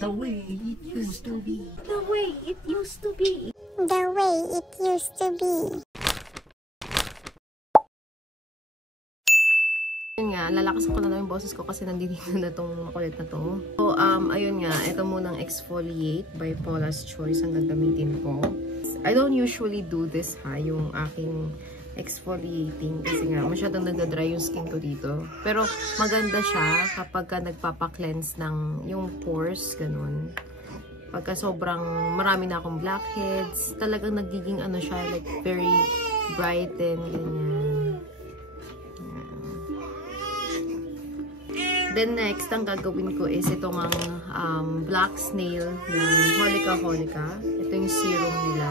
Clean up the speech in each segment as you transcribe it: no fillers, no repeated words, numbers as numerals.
The way it used to be. The way it used to be. The way it used to be. Ayun nga, lalakasan ko na lang yung boses ko kasi nandito na tong makulit na to. So, ayun nga, ito munang exfoliate by Paula's Choice ang gagamitin ko. I don't usually do this yung aking exfoliating kasi nga masyadong nagda-dry yung skin ko dito. Pero maganda siya kapag ka nagpapa-cleanse ng yung pores, ganun. Pagka sobrang marami na akong blackheads, talagang nagiging ano siya, like very brighten, ganyan. Then next, ang gagawin ko is itong black snail ng Holika Holika. Ito yung serum nila.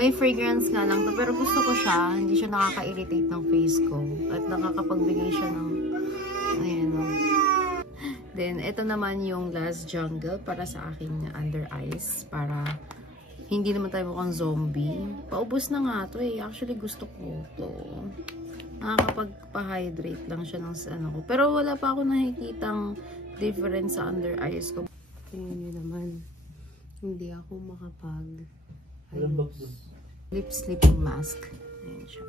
May fragrance nga lang to, pero gusto ko siya. Hindi siya nakaka-irritate ng face ko. At nakakapagbigay siya ng, ayan o. Then, ito naman yung Last Jungle para sa aking under eyes. Para hindi naman tayo mukhang zombie. Paubos na nga to eh. Actually, gusto ko to. Nakakapagpa-hydrate lang siya ng ano ko. Pero wala pa ako nakikitang difference sa under eyes ko. Tingnan nyo naman. Hindi ako makapag lip sleeping mask. Ayan siya.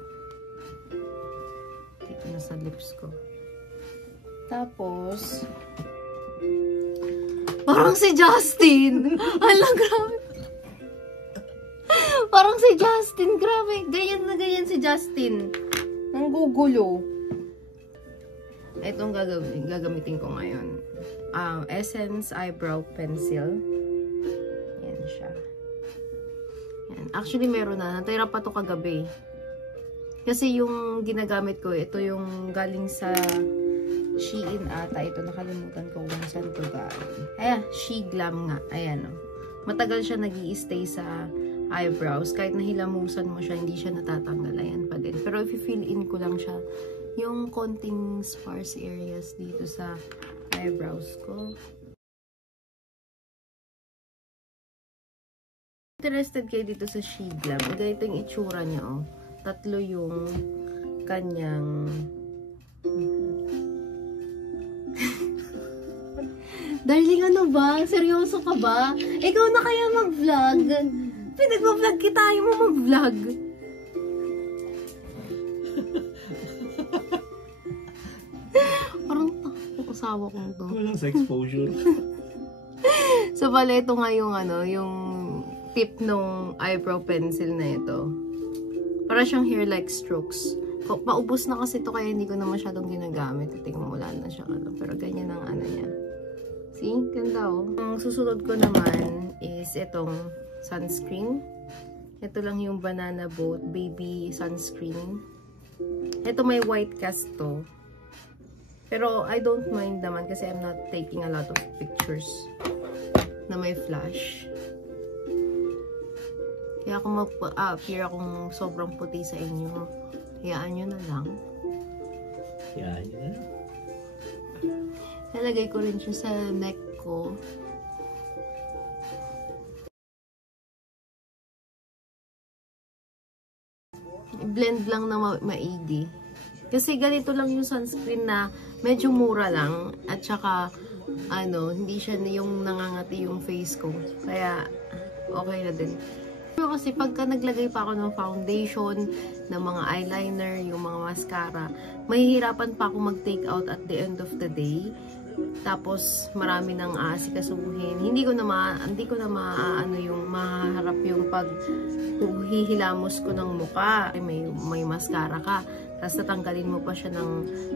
Dito na sa lips ko. Tapos, parang si Justin! Hala, grabe! Parang si Justin! Grabe! Ganyan na ganyan si Justin. Ang gugulo. Itong gagamitin ko ngayon. Essence Eyebrow Pencil. Yan siya. Yan. Actually, meron na. Natira pa to kagabi. Kasi yung ginagamit ko, ito yung galing sa Shein ata. Ito, nakalimutan ko kung saan to galing. Ayan, She Glam nga. Ayan o. Matagal siya nag-i-stay sa eyebrows. Kahit nahilamusan mo siya, hindi siya natatanggal. Ayan pa din. Pero if i-fill in ko lang siya, yung konting sparse areas dito sa eyebrows ko. Interested kayo dito sa She Glam. Ganito yung itsura niya, oh. Tatlo yung kanyang Darling, ano ba? Seryoso ka ba? Ikaw na kaya mag-vlog? Pinag-vlog kita, ayaw mo mag-vlog. Parang takot asawa kong to. Walang sa exposure. So, pala ito nga yung ano, yung tip ng eyebrow pencil na ito. Para siyang hair-like strokes. Paubos na kasi ito kaya hindi ko na masyadong ginagamit. Tingnan mo, wala na siya. Pero ganyan ang ano niya. See? Ganda oh. Ang susunod ko naman is itong sunscreen. Ito lang yung Banana Boat Baby Sunscreen. Ito may white cast to. Pero I don't mind naman kasi I'm not taking a lot of pictures na may flash. Kaya kung appear akong sobrang puti sa inyo, hayaan nyo na lang. Hayaan nyo na lang. Nalagay ko rin siya sa neck ko. I-blend lang na maigi. Kasi ganito lang yung sunscreen na medyo mura lang. At saka, ano, hindi siya yung nangangati yung face ko. Kaya, okay na din. Pero kasi pagka naglagay pa ako ng foundation, ng mga eyeliner, yung mga mascara, mahihirapan pa ako mag-take out at the end of the day. Tapos marami nang aasikasuhin. Hindi ko na maano yung maharap yung pag hihilamos ko ng muka. May mascara ka. Tapos tatanggalin mo pa siya ng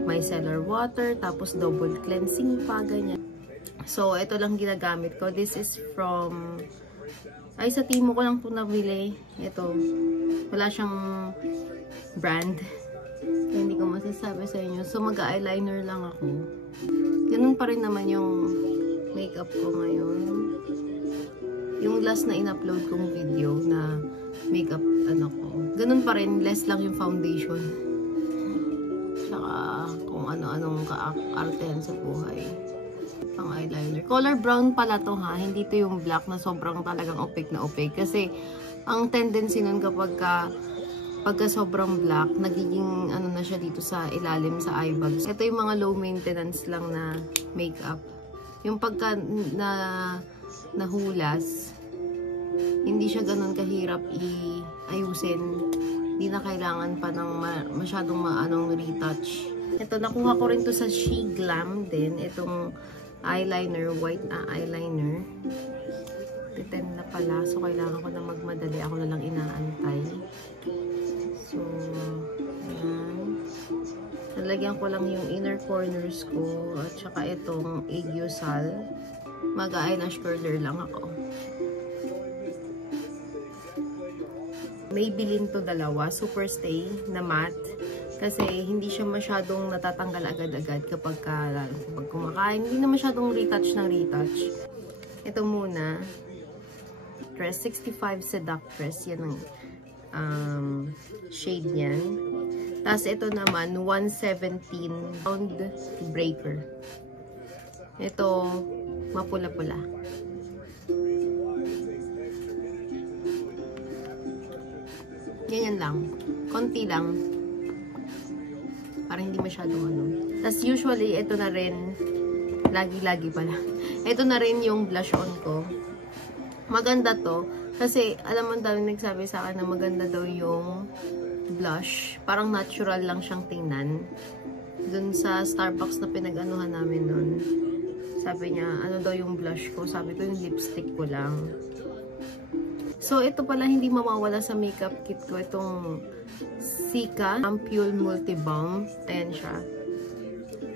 micellar water, tapos double cleansing pa, ganyan. So ito lang ginagamit ko. This is from sa Timo ko lang po nabili. Ito. Wala siyang brand. Kaya hindi ko masasabi sa inyo. So mag-eyeliner lang ako. Ganun pa rin naman yung makeup ko ngayon. Yung last na in-upload kong video na makeup ano ko. Ganun pa rin, less lang yung foundation. Saka kung ano-anong kaartehan sa buhay. Pang eyeliner. Color brown pala to ha. Hindi to yung black na sobrang talagang opaque na opaque. Kasi ang tendency nun pagka sobrang black, nagiging ano na siya dito sa ilalim sa eye bags. Ito yung mga low maintenance lang na makeup. Yung pagka na na hulas. Hindi siya ganun kahirap i-ayusin. Hindi na kailangan pa ng masyadong maanong retouch. Ito, nakuha ko rin to sa She Glam din. Itong eyeliner, white eyeliner. 10 na pala. So, kailangan ko na magmadali. Ako na lang inaantay. So, ayan. Nalagyan ko lang yung inner corners ko. At saka itong Aegusal. Mag-eyelash curler lang ako. Maybelline to dalawa. Super Stay na matte. Kasi hindi siya masyadong natatanggal agad-agad kapag kumakain. Hindi na masyadong retouch ng retouch. Ito muna. Dress 65 Seductress. Yan ang shade niyan. Tapos ito naman 117 Round Breaker. Ito mapula-pula. Ganyan lang. Konti lang. Para hindi masyadong ano. Tapos usually ito na rin, lagi-lagi pala. Ito na rin yung blush on ko. Maganda to. Kasi, alam mo, daming nagsabi sa akin na maganda daw yung blush. Parang natural lang siyang tingnan. Dun sa Starbucks na pinag-anuhan namin nun. Sabi niya, ano daw yung blush ko? Sabi ko, yung lipstick ko lang. So, ito pala hindi mawawala sa makeup kit ko. Itong Sika Ampule Multi Balm. Ayan siya.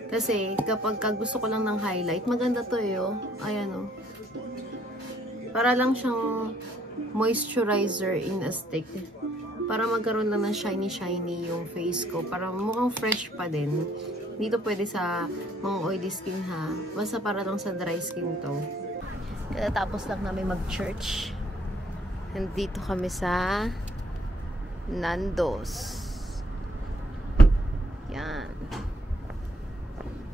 Kasi, kapag gusto ko lang ng highlight, maganda to eh, oh. Ayan, oh. Para lang siyang moisturizer in a stick. Para magkaroon lang ng shiny-shiny yung face ko. Para mukhang fresh pa din. Dito pwede sa mga oily skin ha. Basta para lang sa dry skin to. Tapos lang namin mag-church. Nandito kami sa Nando's. Yan.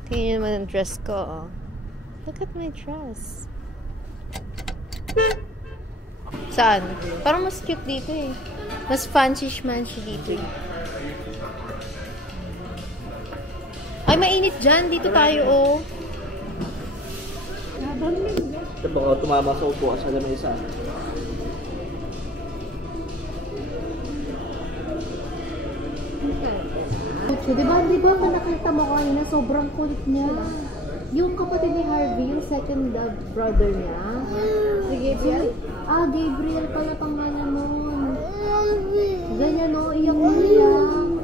Tingnan nyo naman ang dress ko. Oh. Look at my dress. Saan? Parang mas cute dito eh. Mas fancy-schmancy dito eh. Ay, mainit dyan. Dito tayo oh. Baka tumama sa upo sa lamay isa. Di ba nakita mo kanina, sobrang kulit niya. Yung kapatid ni Harvey, yung second brother niya. Si Gabriel? Gabriel pala pangalan mo. Ganyan o, iyak mo iyak.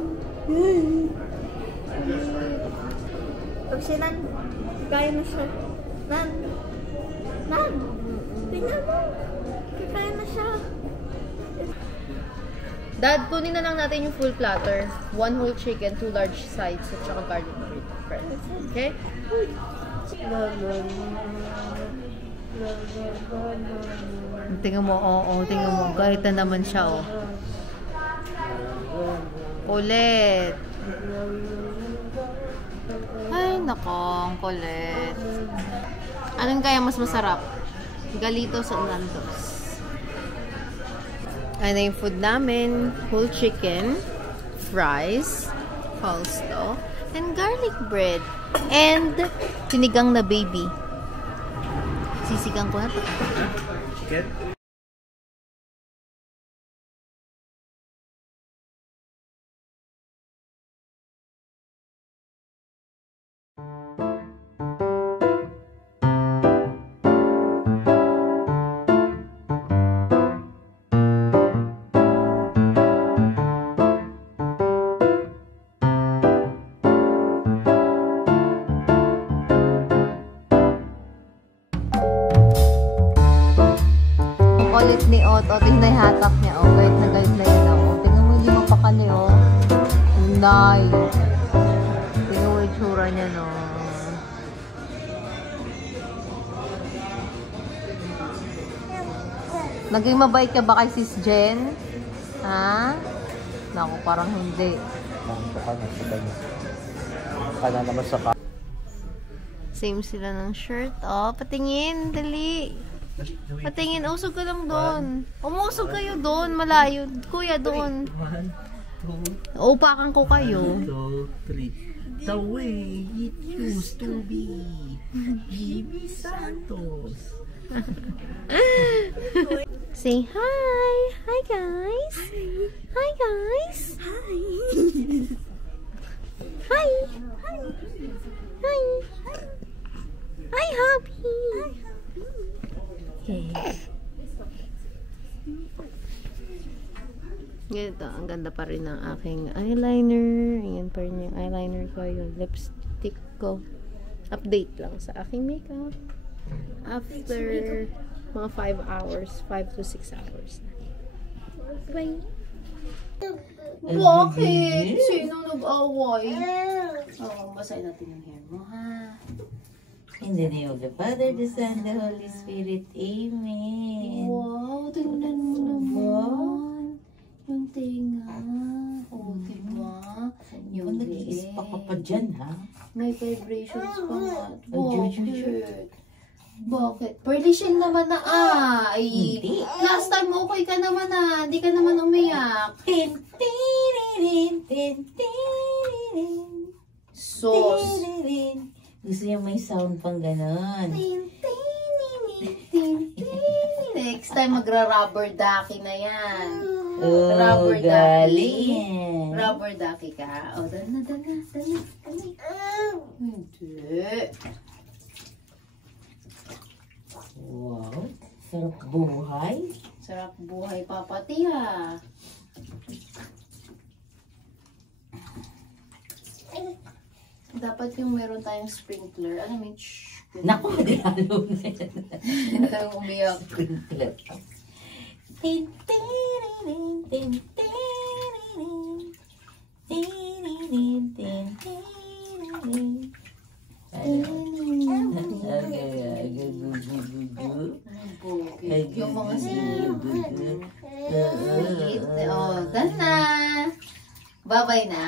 Pag si Nan, kaya na siya. Nan! Tingnan mo! Kaya na siya. Dad, kunin na lang natin yung full platter. 1 whole chicken, 2 large sides, at saka garlic bread. Okay? Tingnan mo, tingnan mo. Kahit na naman siya, oh. Ulit. Ay, nako, ang kulit. Anong kaya mas masarap? Galitos o Nando's? Ano yung food namin? Whole chicken, fries, coleslaw, and garlic bread. And sinigang na baby. Sisigang ko na to. Chicken? Kulit ni Otto, tingnan yung hatak niya, oh. Galit na yun ako. Tingnan mo, hindi mapakali, oh. Nay. Tingnan mo yung tsura niya, no. Naging mabait ka ba kay Sis Jen? Ha? Naku, parang hindi. Kana naman sa ka. Same sila ng shirt, oh. Patingin, dali. Patingin, usog ka lang doon. Umusog kayo doon, malayo. Kuya, doon. 1, 2, Upakan ko kayo. 2, 3. The way it used to be. Jimmy Santos. Say hi. Hi, guys. Hi, guys. Hi. Hi. Hi. Hi, Happy. Okay. Ganito, ang ganda pa rin ng aking eyeliner. Ayan pa rin yung eyeliner ko, yung lipstick ko. Update lang sa aking makeup. After mga 5 hours, 5 to 6 hours. Bye! Bakit? Sino nag-away? Oh, basahin natin yung hair mo, ha? In the name of the Father, the Son, the Holy Spirit. Amen. Wow, tingnan mo naman. Yung tenga. Oh, diba? Yung Nag-iispa ka pa dyan, ha? may vibrations pa nga. Jujujur. Bakit? Pearly shell naman na ay. Hindi. Last time okay ka naman na. Hindi ka naman umiyak. Tin, tiririn, tin, tiririn, Sos. tiririn. Gusto niya may sound pang ganon. Next time magra-rubber ducky na yan. Oh, Rubber ducky. galing. Rubber ducky ka. O, dana. Hindi. Wow. Sarap buhay. Sarap buhay papati ha. Dapat yung meron tayong sprinkler. Ano may Naku, maglalo na yan. umiyak. Sprinkler. Tin, tiririn, tin, tiririn. Tiririn, tin, tiririn. Yung mga sinilit. Oh, done na. Babay na.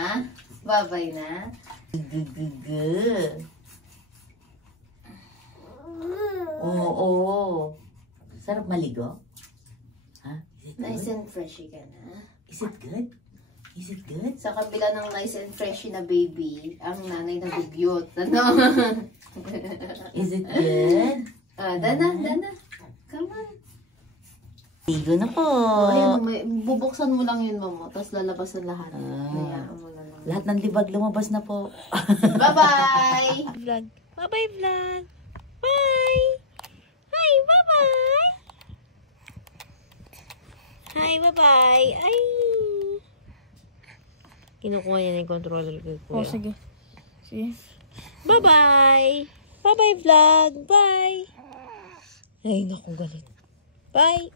Babay na. Oo. Sarap maligo? Ha? Is it Nice good? and freshy ka na. Is it good? Is it good? Sa kabila ng nice and freshy na baby, ang nanay na dugyot. Ano? Is it good? Dana. Come on. Ligo na po. Ayun, bubuksan mo lang yun, mama. Tapos lalabas ang lahat. Hayaan mo na lang. Lahat ng libag lumabas na po. Bye-bye! Vlog. Bye-bye vlog. Bye! Hi, bye-bye! Hi, bye-bye! Ay! Kinukuha niya yung controller ko. Oh, sige. Sige. Bye-bye! Bye-bye vlog! Bye! Ay, naku, galit. Bye!